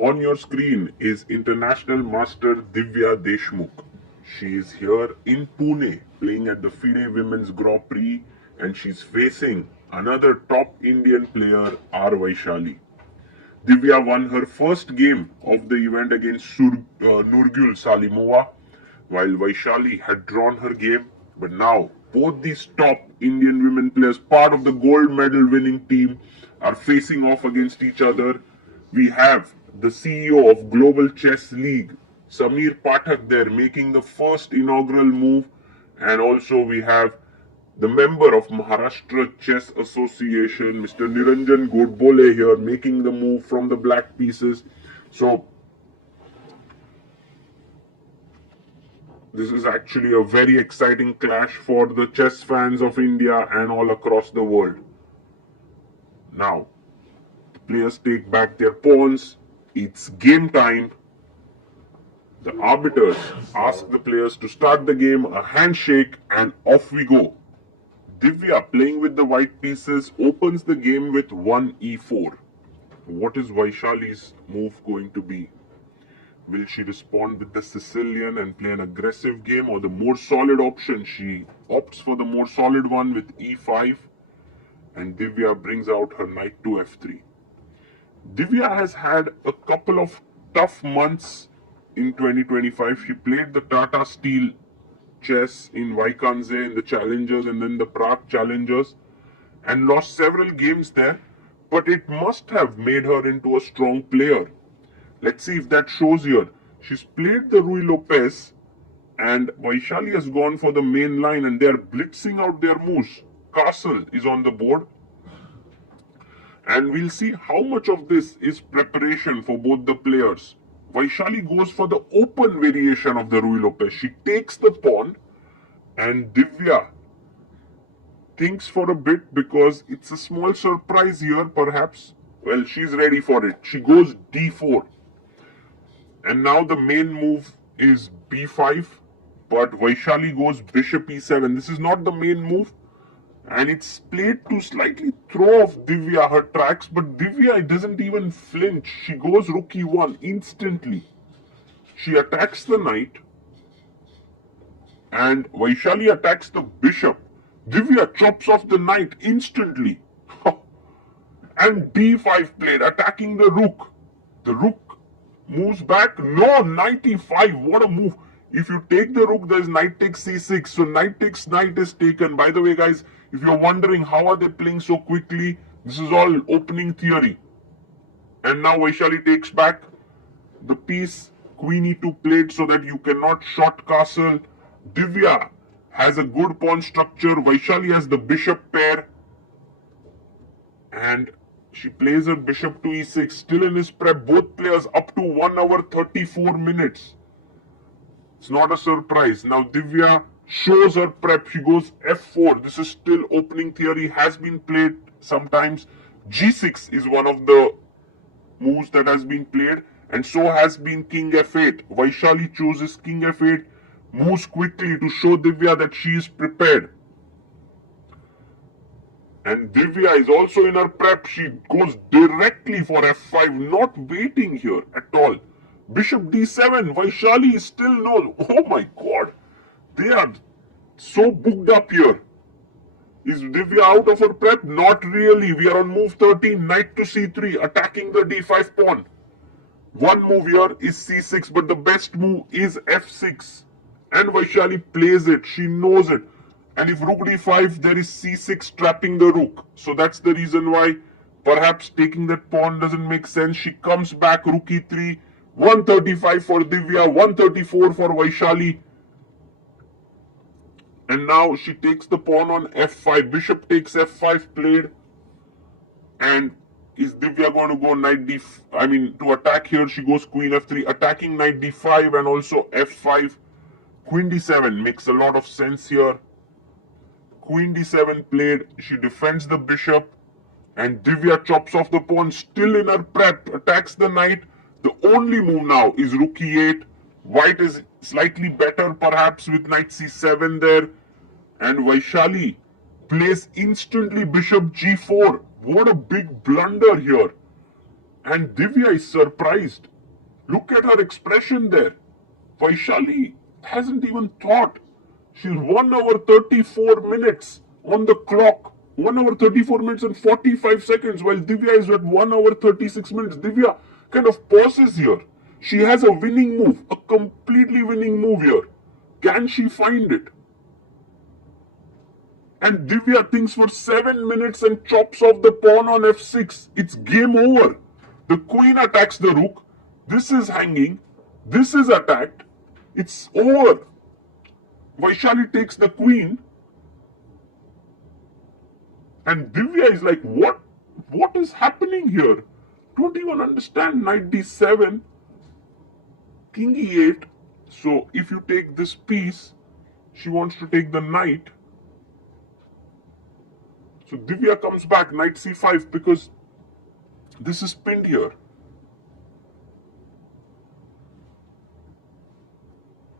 On your screen is International Master Divya Deshmukh. She is here in Pune playing at the FIDE Women's Grand Prix and she's facing another top Indian player, R. Vaishali. Divya won her first game of the event against Nurgul Salimova, while Vaishali had drawn her game. But now, both these top Indian women players, part of the gold medal winning team, are facing off against each other. We have the CEO of Global Chess League, Samir Pathak, there making the first inaugural move, and also we have the member of Maharashtra Chess Association, Mr. Niranjan Godbole here, making the move from the black pieces. So this is actually a very exciting clash for the chess fans of India and all across the world. Now, the players take back their pawns. It's game time. The arbiters ask the players to start the game, a handshake, and off we go. Divya, playing with the white pieces, opens the game with 1 e4. What is Vaishali's move going to be? Will she respond with the Sicilian and play an aggressive game, or the more solid option? She opts for the more solid one with e5, and Divya brings out her knight to f3. Divya has had a couple of tough months in 2025. She played the Tata Steel chess in Vaikanze in the Challengers and then the Prague Challengers and lost several games there, but it must have made her into a strong player. Let's see if that shows here. She's played the Rui Lopez and Vaishali has gone for the main line and they're blitzing out their moves. Castle is on the board. And we'll see how much of this is preparation for both the players. Vaishali goes for the open variation of the Rui Lopez. She takes the pawn and Divya thinks for a bit because it's a small surprise here perhaps. Well, she's ready for it. She goes d4. And now the main move is b5. But Vaishali goes bishop e7. This is not the main move. And it's played to slightly throw off Divya her tracks, but Divya doesn't even flinch. She goes rook e1 instantly. She attacks the knight, and Vaishali attacks the bishop. Divya chops off the knight instantly. And b5 played, attacking the rook. The rook moves back. No, knight e5. What a move. If you take the rook, there's knight takes c6. So knight takes knight is taken. By the way, guys, if you're wondering how are they playing so quickly, this is all opening theory. And now Vaishali takes back the piece, queen e2 played so that you cannot short castle. Divya has a good pawn structure. Vaishali has the bishop pair. And she plays her bishop to e6. Still in his prep, both players up to 1 hour 34 minutes. It's not a surprise. Now Divya shows her prep. She goes f4. This is still opening theory. Has been played sometimes. g6 is one of the moves that has been played. And so has been king f8. Vaishali chooses king f8. Moves quickly to show Divya that she is prepared. And Divya is also in her prep. She goes directly for f5. Not waiting here at all. Bishop d7. Vaishali still knows. Oh my god. They are so booked up here. Is Divya out of her prep? Not really. We are on move 13. Knight to c3. Attacking the d5 pawn. One move here is c6. But the best move is f6. And Vaishali plays it. She knows it. And if rook d5, there is c6 trapping the rook. So that's the reason why perhaps taking that pawn doesn't make sense. She comes back, rook e3. 135 for Divya, 134 for Vaishali. And now she takes the pawn on f5. Bishop takes f5 played. And is Divya going to go knight to attack here? She goes queen f3, attacking knight d5 and also f5. Queen d7 makes a lot of sense here. Queen d7 played. She defends the bishop. And Divya chops off the pawn, still in her prep, attacks the knight. The only move now is rook e8. White is slightly better perhaps with knight c7 there. And Vaishali plays instantly bishop g4. What a big blunder here. And Divya is surprised. Look at her expression there. Vaishali hasn't even thought. She's 1 hour 34 minutes on the clock. 1 hour 34 minutes and 45 seconds, while Divya is at 1 hour 36 minutes. Divya kind of pauses here. She has a winning move, a completely winning move here. Can she find it? And Divya thinks for 7 minutes and chops off the pawn on f6. It's game over. The queen attacks the rook. This is hanging. This is attacked. It's over. Vaishali takes the queen. And Divya is like, what? What is happening here? Don't even understand. Knight d7, king e8. So if you take this piece, she wants to take the knight. So Divya comes back, knight c5, because this is pinned here.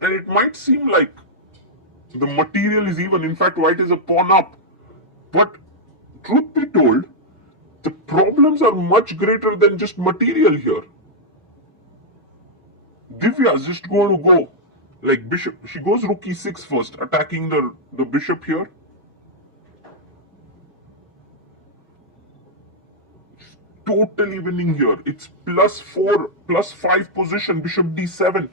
And it might seem like the material is even. In fact, white is a pawn up. But truth be told, the problems are much greater than just material here. Divya is just going to go like bishop. She goes rook e6 first, attacking the bishop here. She's totally winning here. It's +4, +5 position, bishop d7.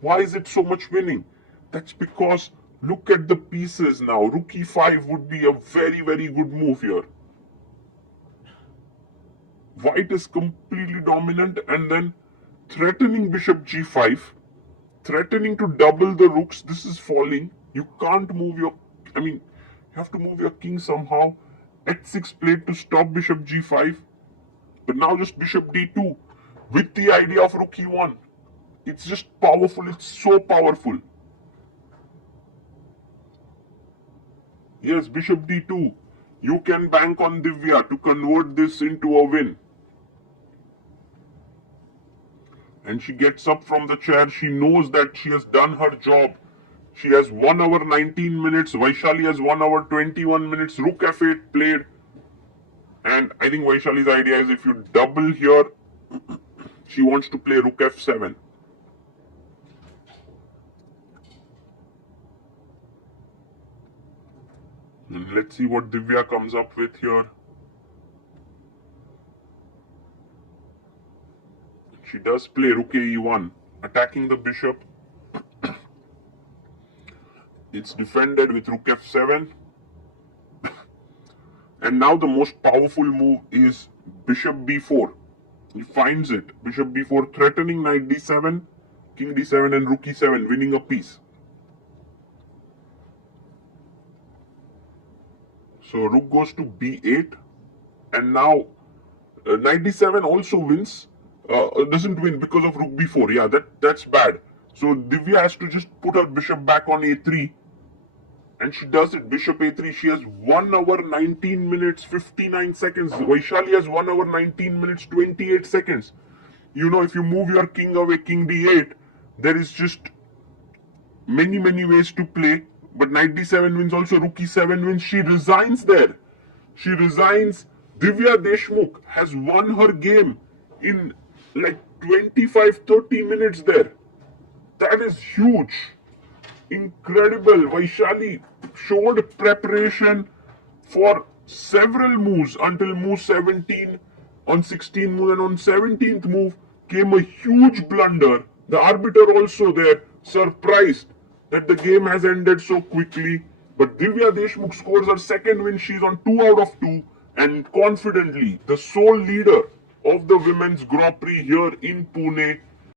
Why is it so much winning? That's because look at the pieces now. Rook e5 would be a very, very good move here. White is completely dominant, and then threatening bishop g5, threatening to double the rooks. This is falling. You can't move your, you have to move your king somehow. h6 played to stop bishop g5. But now just bishop d2 with the idea of rook e1. It's just powerful. It's so powerful. Yes, bishop d2. You can bank on Divya to convert this into a win. And she gets up from the chair. She knows that she has done her job. She has 1 hour 19 minutes. Vaishali has 1 hour 21 minutes. Rook f8 played. And I think Vaishali's idea is if you double here, she wants to play rook f7. And let's see what Divya comes up with here. She does play rook e1, attacking the bishop. It's defended with rook f7. And now the most powerful move is bishop b4. He finds it. Bishop b4 threatening knight d7, king d7 and rook e7, winning a piece. So rook goes to b8. And now knight d7 also wins. Doesn't win because of rook b4. Yeah, that's bad. So Divya has to just put her bishop back on a3. And she does it. Bishop a3. She has 1 hour 19 minutes 59 seconds. Vaishali has 1 hour 19 minutes 28 seconds. You know, if you move your king away, king d8, there is just many ways to play. But knight d7 wins also. Rook e7 wins. She resigns there. She resigns. Divya Deshmukh has won her game in like 25-30 minutes there. That is huge. Incredible. Vaishali showed preparation for several moves until move 17. On 16 move and on 17th move came a huge blunder. The arbiter also there, surprised that the game has ended so quickly. But Divya Deshmukh scores her second win. She's on 2 out of 2 and confidently the sole leader of the Women's Grand Prix here in Pune.